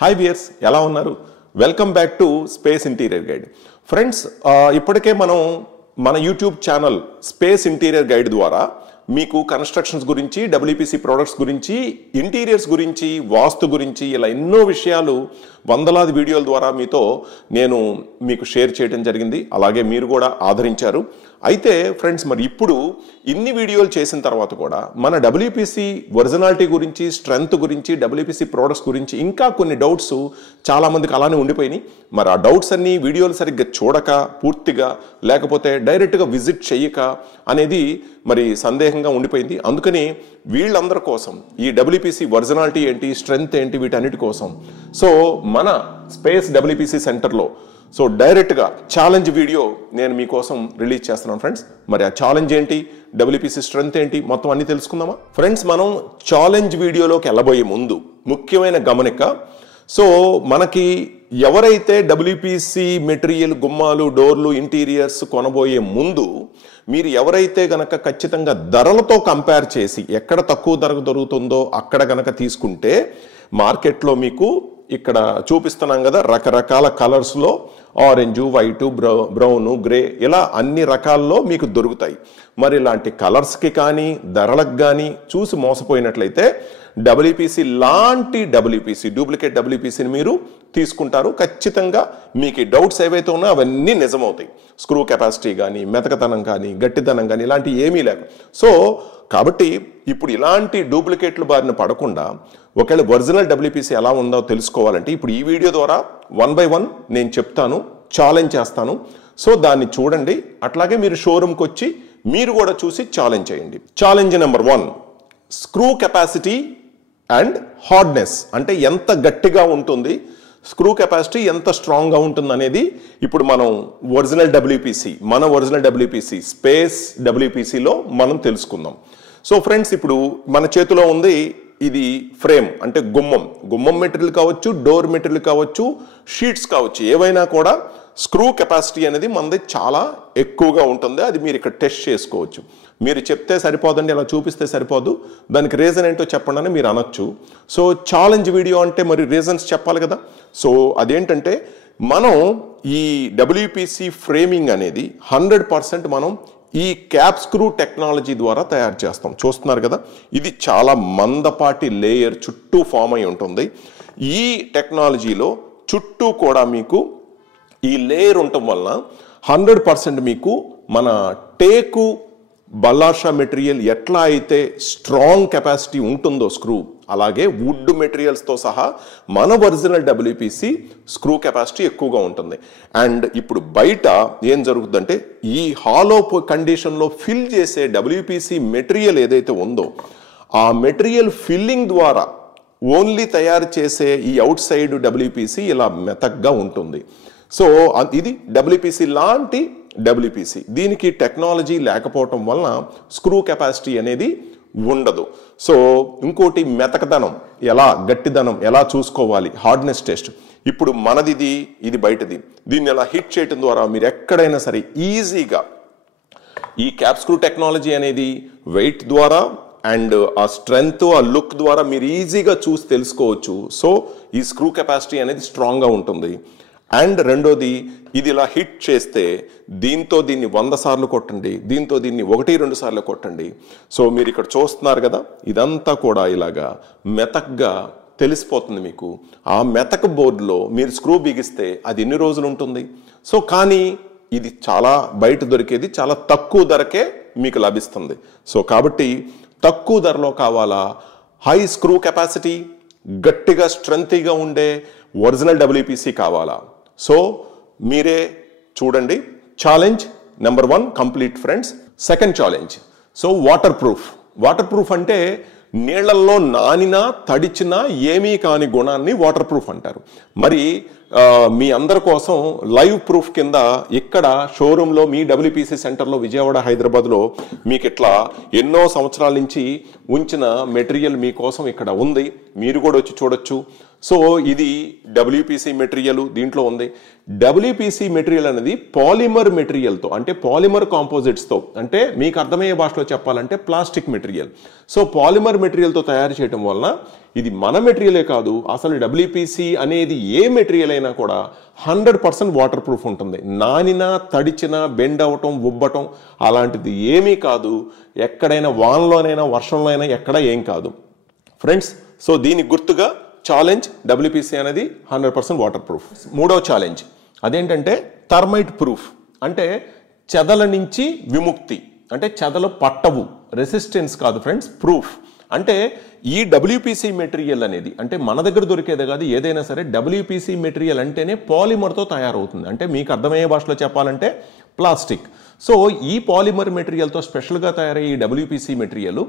Hi viewers, ఎలా ఉన్నారు? Welcome back to space interior guide. Friends, ఇప్పటికే మనం మన YouTube channel space interior guide ద్వారా మీకు కన్స్ట్రక్షన్స్ గురించి, డబ్ల్యూపీసీ ప్రోడక్ట్స్ గురించి, ఇంటీరియర్స్ గురించి, వాస్తు గురించి ఇలా ఎన్నో విషయాలు వందలాది వీడియోల ద్వారా నేను మీకు షేర్ చేయడం జరిగింది. అలాగే మీరు కూడా ఆదరించారు. అయితే ఫ్రెండ్స్, మరి ఇప్పుడు ఇన్ని వీడియోలు చేసిన తర్వాత కూడా మన డబ్ల్యూపీసీ ఒరిజినాలిటీ గురించి, స్ట్రెంగ్త్ గురించి, డబ్ల్యూపీసీ ప్రోడక్ట్స్ గురించి ఇంకా కొన్ని డౌట్స్ చాలామందికి అలానే ఉండిపోయినాయి. మరి ఆ డౌట్స్ అన్ని వీడియోలు సరిగ్గా చూడక, పూర్తిగా లేకపోతే డైరెక్ట్గా విజిట్ చేయక అనేది మరి సందేహంగా ఉండిపోయింది. అందుకని వీళ్ళందరి కోసం ఈ డబ్ల్యూపీసీ ఒరిజినాలిటీ ఏంటి, స్ట్రెంగ్త్ ఏంటి, వీటన్నిటి కోసం మన స్పేస్ డబ్ల్యూపీసీ సెంటర్లో డైరెక్ట్గా ఛాలెంజ్ వీడియో నేను మీకోసం రిలీజ్ చేస్తున్నాను ఫ్రెండ్స్. మరి ఆ ఛాలెంజ్ ఏంటి, డబ్ల్యూపీసీ స్ట్రెంగ్త్ ఏంటి, మొత్తం అన్ని తెలుసుకుందామా ఫ్రెండ్స్? మనం ఛాలెంజ్ వీడియోలోకి వెళ్ళబోయే ముందు ముఖ్యమైన గమనిక, మనకి ఎవరైతే డబ్ల్యూపీసీ మెటీరియల్, గుమ్మాలు, డోర్లు, ఇంటీరియర్స్ కొనబోయే ముందు మీరు ఎవరైతే గనక ఖచ్చితంగా ధరలతో కంపేర్ చేసి ఎక్కడ తక్కువ ధరకు దొరుకుతుందో అక్కడ గనక తీసుకుంటే, మార్కెట్లో మీకు ఇక్కడ చూపిస్తున్నాం కదా రకరకాల కలర్స్లో ఆరెంజు, వైటు, బ్రౌను, గ్రే ఇలా అన్ని రకాల్లో మీకు దొరుకుతాయి. మరి ఇలాంటి కలర్స్కి కానీ ధరలకు కానీ చూసి మోసపోయినట్లయితే డబ్ల్యూపీసీ లాంటి డూప్లికేట్ డబ్ల్యూపీసీని మీరు తీసుకుంటారు. ఖచ్చితంగా మీకు డౌట్స్ ఏవైతే ఉన్నాయో అవన్నీ నిజమవుతాయి. స్క్రూ కెపాసిటీ కానీ, మెతకతనం కానీ, గట్టిదనం కానీ ఇలాంటి ఏమీ లేవు. కాబట్టి ఇప్పుడు ఇలాంటి డూప్లికేట్లు బారిన పడకుండా ఒకవేళ ఒరిజినల్ డబ్ల్యూపీసీ ఎలా ఉందో తెలుసుకోవాలంటే ఇప్పుడు ఈ వీడియో ద్వారా 1 by 1 నేను చెప్తాను, ఛాలెంజ్ చేస్తాను. దాన్ని చూడండి. అట్లాగే మీరు షోరూమ్కి వచ్చి మీరు కూడా చూసి ఛాలెంజ్ చేయండి. Challenge number 1, screw capacity and hardness, అంటే ఎంత గట్టిగా ఉంటుంది, స్క్రూ కెపాసిటీ ఎంత స్ట్రాంగ్గా ఉంటుంది అనేది ఇప్పుడు మనం మన ఒరిజినల్ డబ్ల్యూపీసీ స్పేస్ డబ్ల్యూపీసీలో మనం తెలుసుకుందాం. ఫ్రెండ్స్, ఇప్పుడు మన చేతిలో ఉంది ఇది ఫ్రేమ్, అంటే గుమ్మం మెటీరియల్ కావచ్చు, డోర్ మెటీరియల్ కావచ్చు, షీట్స్ కావచ్చు, ఏవైనా కూడా స్క్రూ కెపాసిటీ అనేది మనది చాలా ఎక్కువగా ఉంటుంది. అది మీరు ఇక్కడ టెస్ట్ చేసుకోవచ్చు. మీరు చెప్తే సరిపోదండి, అలా చూపిస్తే సరిపోదు, దానికి రీజన్ ఏంటో చెప్పండి అని మీరు అనొచ్చు. ఛాలెంజ్ వీడియో అంటే మరి రీజన్స్ చెప్పాలి కదా. అదేంటంటే మనం ఈ డబ్ల్యూపీసీ ఫ్రేమింగ్ అనేది 100% మనం ఈ క్యాప్ స్క్రూ టెక్నాలజీ ద్వారా తయారు చేస్తాం. చూస్తున్నారు కదా, ఇది చాలా మందపాటి లేయర్ చుట్టూ ఫామ్ అయి ఉంటుంది. ఈ టెక్నాలజీలో చుట్టూ కూడా మీకు ఈ లేయర్ ఉండటం వలన 100% మీకు మన టేకు, బల్లాషా మెటీరియల్ ఎట్లా అయితే స్ట్రాంగ్ కెపాసిటీ ఉంటుందో స్క్రూ, అలాగే వుడ్ మెటీరియల్స్తో సహా మన ఒరిజినల్ డబ్ల్యూపీసీ స్క్రూ కెపాసిటీ ఎక్కువగా ఉంటుంది. అండ్ ఇప్పుడు బయట ఏం జరుగుతుందంటే ఈ హాలో కండిషన్లో ఫిల్ చేసే డబ్ల్యూపీసీ మెటీరియల్ ఏదైతే ఉందో ఆ మెటీరియల్ ఫిల్లింగ్ ద్వారా ఓన్లీ తయారు చేసే ఈ అవుట్ సైడ్ డబ్ల్యూపీసీ ఇలా మెతగ్గా ఉంటుంది. ఇది డబ్ల్యూపీసీ లాంటి డబ్ల్యూపీసీ. దీనికి టెక్నాలజీ లేకపోవటం వలన స్క్రూ కెపాసిటీ అనేది ఉండదు. ఇంకోటి మెతకదనం, గట్టిదనం ఎలా చూసుకోవాలి, హార్డ్నెస్ టెస్ట్. ఇప్పుడు మనది ఇది బయటది. దీన్ని ఎలా హిట్ చేయటం ద్వారా మీరు ఎక్కడైనా సరే ఈజీగా ఈ క్యాప్ స్క్రూ టెక్నాలజీ అనేది వెయిట్ ద్వారా అండ్ ఆ స్ట్రెంగ్త్, ఆ లుక్ ద్వారా మీరు ఈజీగా చూసి తెలుసుకోవచ్చు. ఈ స్క్రూ కెపాసిటీ అనేది స్ట్రాంగ్గా ఉంటుంది. అండ్ రెండోది, ఇది ఇలా హిట్ చేస్తే దీంతో దీన్ని 100 సార్లు కొట్టండి, దీంతో దీన్ని 1-2 సార్లు కొట్టండి. మీరు ఇక్కడ చూస్తున్నారు కదా, ఇదంతా కూడా ఇలాగా మెతక్గా తెలిసిపోతుంది మీకు. ఆ మెతక్ బోర్డులో మీరు స్క్రూ బిగిస్తే అది ఎన్ని రోజులు ఉంటుంది. కానీ ఇది చాలా బయట దొరికేది చాలా తక్కువ ధరకే మీకు లభిస్తుంది. కాబట్టి తక్కువ ధరలో కావాలా, హై స్క్రూ కెపాసిటీ, గట్టిగా స్ట్రెంగ్తీగా ఉండే ఒరిజినల్ డబ్ల్యూపీసీ కావాలా? మీరే చూడండి. Challenge number 1 complete friends. Second challenge, water proof అంటే నీళ్లలో నానినా తడిచినా ఏమీ కాని గుణాన్ని వాటర్ ప్రూఫ్ అంటారు. మరి మీ అందరి కోసం లైవ్ ప్రూఫ్ కింద ఇక్కడ షోరూంలో మీ డబ్ల్యూపీసీ సెంటర్లో విజయవాడ, హైదరాబాద్లో మీకు ఇట్లా ఎన్నో సంవత్సరాల నుంచి ఉంచిన మెటీరియల్ మీకోసం ఇక్కడ ఉంది. మీరు కూడా వచ్చి చూడొచ్చు. సో ఇది డబ్ల్యూపీసీ మెటీరియల్ దీంట్లో ఉంది. డబ్ల్యూపీసీ మెటీరియల్ అనేది పాలిమర్ మెటీరియల్తో, అంటే పాలిమర్ కాంపోజిట్స్తో, అంటే మీకు అర్థమయ్యే భాషలో చెప్పాలంటే ప్లాస్టిక్ మెటీరియల్. సో పాలిమర్ మెటీరియల్తో తయారు చేయడం వలన ఇది మన మెటీరియలే కాదు, అసలు డబ్ల్యూపీసీ అనేది ఏ మెటీరియల్ అయినా కూడా 100% వాటర్ ప్రూఫ్ ఉంటుంది. నానినా, తడిచినా, బెండ్ అవటం, ఉబ్బటం అలాంటిది ఏమీ కాదు. ఎక్కడైనా వానలోనైనా వర్షంలోనైనా ఎక్కడ ఏం కాదు ఫ్రెండ్స్. సో దీనికి గుర్తుగా ఛాలెంజ్, డబ్ల్యూపీసీ అనేది 100% వాటర్ ప్రూఫ్. మూడో ఛాలెంజ్ అదేంటంటే థర్మైట్ ప్రూఫ్, అంటే చెదల నుంచి విముక్తి, అంటే చెదలు పట్టవు, రెసిస్టెన్స్ కాదు ఫ్రెండ్స్, ప్రూఫ్. అంటే ఈ డబ్ల్యూపీసీ మెటీరియల్ అనేది, అంటే మన దగ్గర దొరికేదే కాదు, ఏదైనా సరే డబ్ల్యూపీసీ మెటీరియల్ అంటేనే పాలిమర్తో తయారవుతుంది. అంటే మీకు అర్థమయ్యే భాషలో చెప్పాలంటే ప్లాస్టిక్. సో ఈ పాలిమర్ మెటీరియల్తో స్పెషల్గా తయారయ్యే ఈ డబ్ల్యూపీసీ మెటీరియల్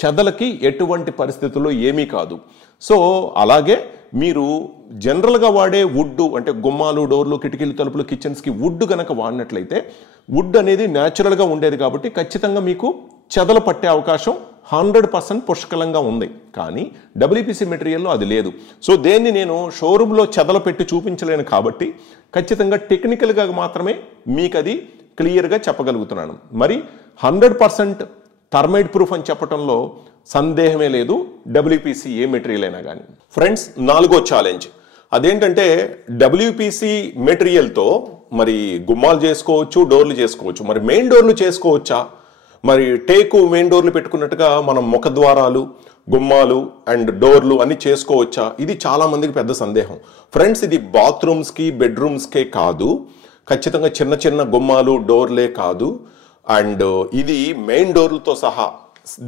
చెదలకి ఎటువంటి పరిస్థితుల్లో ఏమీ కాదు. సో అలాగే మీరు జనరల్గా వాడే వుడ్, అంటే గుమ్మాలు, డోర్లు, కిటికీలు, తలుపులు, కిచెన్స్కి వుడ్ కనుక వాడినట్లయితే వుడ్ అనేది న్యాచురల్గా ఉండేది కాబట్టి ఖచ్చితంగా మీకు చెదలు పట్టే అవకాశం 100% పుష్కలంగా ఉంది. కానీ డబ్ల్యూపీసీ మెటీరియల్లో అది లేదు. సో దేన్ని నేను షోరూంలో చెదలు పెట్టి చూపించలేను కాబట్టి ఖచ్చితంగా టెక్నికల్గా మాత్రమే మీకు అది క్లియర్గా చెప్పగలుగుతున్నాను. మరి 100% థర్మైట్ ప్రూఫ్ అని చెప్పడంలో సందేహమే లేదు, డబ్ల్యూపీసీ ఏ మెటీరియల్ అయినా కానీ. ఫ్రెండ్స్, నాలుగో ఛాలెంజ్ అదేంటంటే డబ్ల్యూపీసీ మెటీరియల్తో మరి గుమ్మాలు చేసుకోవచ్చు, డోర్లు చేసుకోవచ్చు. మరి మెయిన్ డోర్లు చేసుకోవచ్చా? మరి టేకు మెయిన్ డోర్లు పెట్టుకున్నట్టుగా మనం ముఖద్వారాలు, గుమ్మాలు అండ్ డోర్లు అన్ని చేసుకోవచ్చా? ఇది చాలా మందికి పెద్ద సందేహం ఫ్రెండ్స్. ఇది బాత్రూమ్స్కి, బెడ్రూమ్స్కే కాదు, ఖచ్చితంగా చిన్న చిన్న గుమ్మాలు, డోర్లే కాదు, అండ్ ఇది మెయిన్ డోర్లతో సహా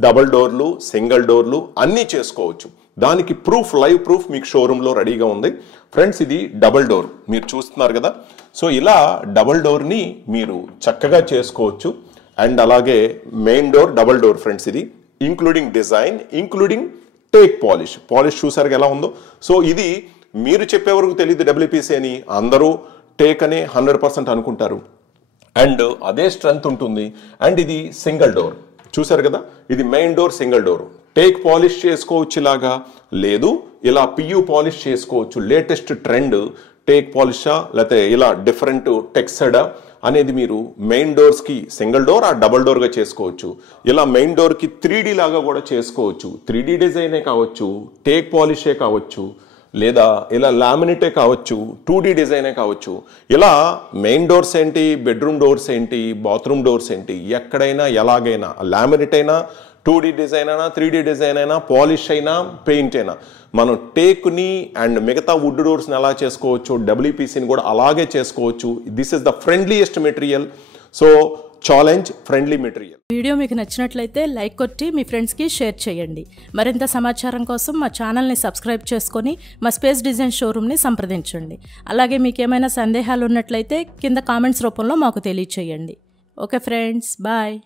డబల్ డోర్లు, సింగిల్ డోర్లు అన్నీ చేసుకోవచ్చు. దానికి ప్రూఫ్, లైవ్ ప్రూఫ్ మీకు షోరూంలో రెడీగా ఉంది ఫ్రెండ్స్. ఇది డబల్ డోర్ మీరు చూస్తున్నారు కదా. సో ఇలా డబల్ డోర్ని మీరు చక్కగా చేసుకోవచ్చు. అండ్ అలాగే main door, double door friends, ఇది including design, including teak polish. Polish చూసారు ఎలా ఉందో. సో ఇది మీరు చెప్పే వరకు తెలియదు డబ్ల్యూపీసీ అని, అందరూ టేక్ అనే 100% అనుకుంటారు. అండ్ అదే స్ట్రెంగ్త్ ఉంటుంది. అండ్ ఇది సింగిల్ డోర్ చూసారు కదా, ఇది main door, single door. Take polish చేసుకోవచ్చు ఇలాగా, లేదు ఇలా పియూ పాలిష్ చేసుకోవచ్చు. లేటెస్ట్ ట్రెండ్ టేక్ పాలిషా లేకపోతే ఇలా డిఫరెంట్ టెక్స్చర్డా అనేది మీరు మెయిన్ డోర్స్కి సింగిల్ డోర్ ఆ డబల్ డోర్గా చేసుకోవచ్చు. ఇలా మెయిన్ డోర్కి 3D లాగా కూడా చేసుకోవచ్చు. 3D డిజైనే కావచ్చు, టేక్ పాలిషే కావచ్చు, లేదా ఇలా లామినేటే కావచ్చు, 2D డిజైనే కావచ్చు. ఇలా మెయిన్ డోర్స్ ఏంటి, బెడ్రూమ్ డోర్స్ ఏంటి, బాత్రూమ్ డోర్స్ ఏంటి, ఎక్కడైనా ఎలాగైనా లామినేట్ అయినా, 2D డిజైన్ అయినా, 3D డిజైన్ అయినా, పాలిష్ అయినా, పెయింట్ అయినా, మనం టేక్ని అండ్ మిగతా వుడ్ డోర్స్ని ఎలా చేసుకోవచ్చు, డబ్ల్యూపీసీని కూడా అలాగే చేసుకోవచ్చు. This is the friendliest material. So challenge, friendly material. Video మీకు నచ్చినట్లయితే లైక్ కొట్టి మీ ఫ్రెండ్స్కి షేర్ చేయండి. మరింత సమాచారం కోసం మా ఛానల్ని సబ్స్క్రైబ్ చేసుకొని మా స్పేస్ డిజైన్ షోరూమ్ని సంప్రదించండి. అలాగే మీకు ఏమైనా సందేహాలు ఉన్నట్లయితే కింద కామెంట్స్ రూపంలో మాకు తెలియచేయండి. Okay friends, bye.